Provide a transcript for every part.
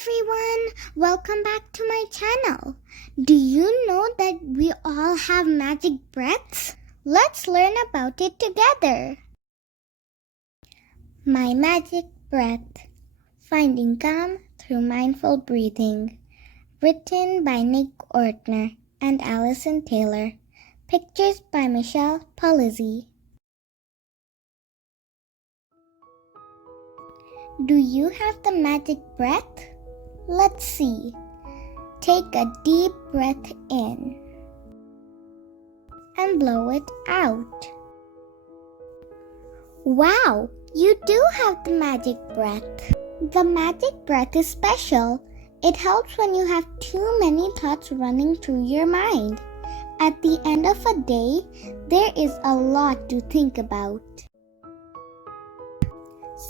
everyone, welcome back to my channel. Do you know that we all have magic breaths? Let's learn about it together. My magic breath, finding calm through mindful breathing. Written by Ortner and Alison. Pictures by Polizzi. Do you have the magic breath? Let's see. Take a deep breath in and blow it out. Wow, you do have the magic breath. The magic breath is special. It helps when you have too many thoughts running through your mind. At the end of a day, there is a lot to think about.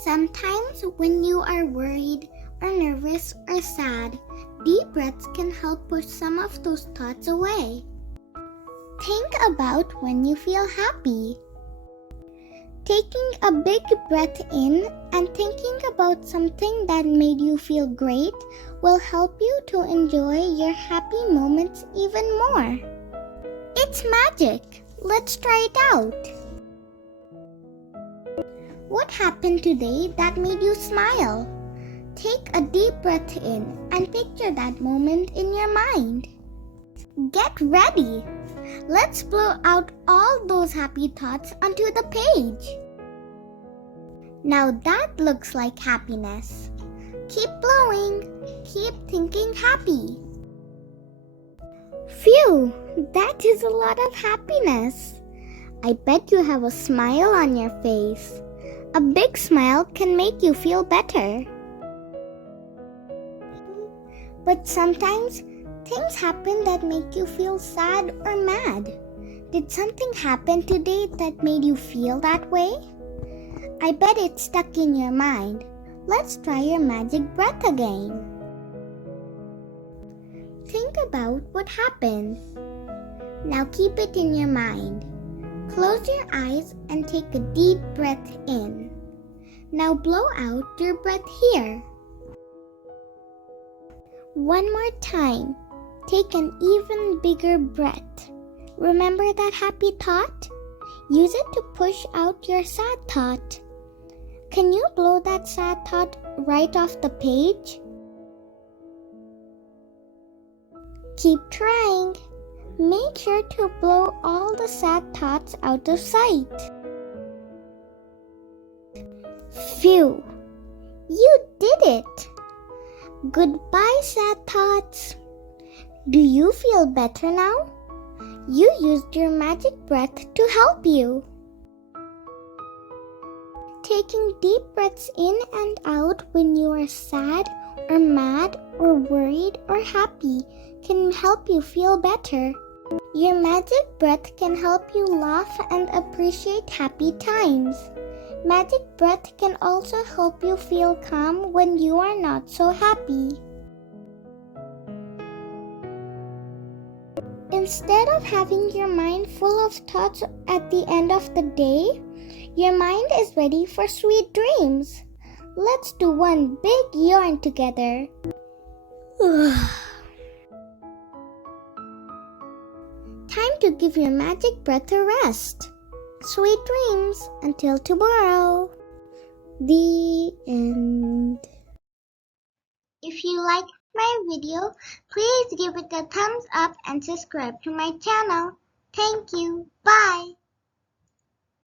Sometimes when you are worried or nervous or sad, deep breaths can help push some of those thoughts away. Think about when you feel happy. Taking a big breath in and thinking about something that made you feel great will help you to enjoy your happy moments even more. It's magic! Let's try it out! What happened today that made you smile? Take a deep breath in and picture that moment in your mind. Get ready! Let's blow out all those happy thoughts onto the page. Now that looks like happiness. Keep blowing. Keep thinking happy. Phew, that is a lot of happiness. I bet you have a smile on your face. A big smile can make you feel better. But sometimes things happen that make you feel sad or mad. Did something happen today that made you feel that way? I bet it's stuck in your mind. Let's try your magic breath again. Think about what happened. Now keep it in your mind. Close your eyes and take a deep breath in. Now blow out your breath here. One more time. Take an even bigger breath. Remember that happy thought? Use it to push out your sad thought. Can you blow that sad thought right off the page? Keep trying. Make sure to blow all the sad thoughts out of sight. Phew! You did it! Goodbye, sad thoughts. Do you feel better now? You used your magic breath to help you. Taking deep breaths in and out when you are sad or mad or worried or happy can help you feel better. Your magic breath can help you laugh and appreciate happy times. Magic breath can also help you feel calm when you are not so happy. Instead of having your mind full of thoughts at the end of the day, your mind is ready for sweet dreams. Let's do one big yawn together. Time to give your magic breath a rest. Sweet dreams until tomorrow. The end. If you like my video, please give it a thumbs up and subscribe to my channel. Thank you.